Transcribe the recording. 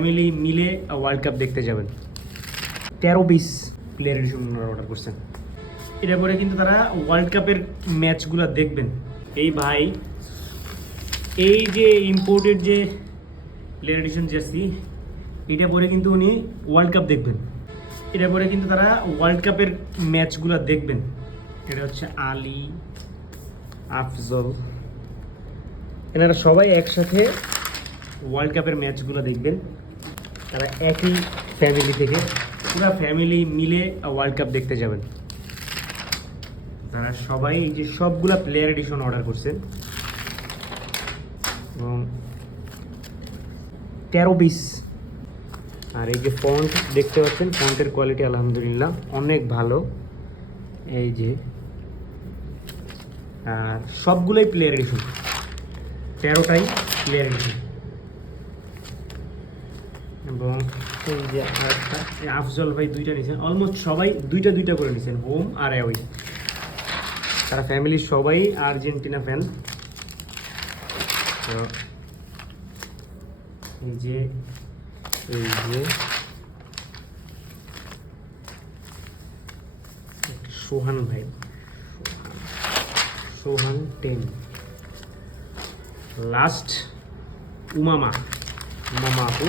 Family মিলে world cup দেখতে যাবেন। 13 পিস প্লেয়ার এডিশন অর্ডার করছেন। এটা পরে কিন্তু তারা ওয়ার্ল্ড কাপের ম্যাচগুলো দেখবেন। এই ভাই এই যে ইম্পোর্টেড যে প্লেয়ার এডিশন জার্সি, এটা পরে কিন্তু উনি ওয়ার্ল্ড কাপ দেখবেন। এটা পরে কিন্তু তারা ওয়ার্ল্ড কাপের ম্যাচগুলো দেখবেন। এটা হচ্ছে আলী, আফজল, এনারা সবাই একসাথে ওয়ার্ল্ড কাপের ম্যাচগুলো দেখবেন। তারা একই ফ্যামিলি থেকে পুরো ফ্যামিলি মিলে ওয়ার্ল্ড কাপ দেখতে যাবেন। তারা সবাই এই যে সবগুলা প্লেয়ার এডিশন অর্ডার করছেন এবং 13 পিস। আর এই যে ফন্ট দেখতে পাচ্ছেন, ফন্টের কোয়ালিটি আলহামদুলিল্লাহ অনেক ভালো। এই যে আর সবগুলোই প্লেয়ার এডিশন, 13টাই প্লেয়ার এডিশন। এবং এই যে আরেকটা আফজল ভাই দুইটা নিয়েছেন, অলমোস্ট সবাই দুইটা দুইটা করে নিয়েছেন, হোম আর অ্যাওয়ে। তারা ফ্যামিলির সবাই আর্জেন্টিনা ফ্যান। তো এই যে সোহান ভাই, সোহান 10। লাস্ট উমামা আপু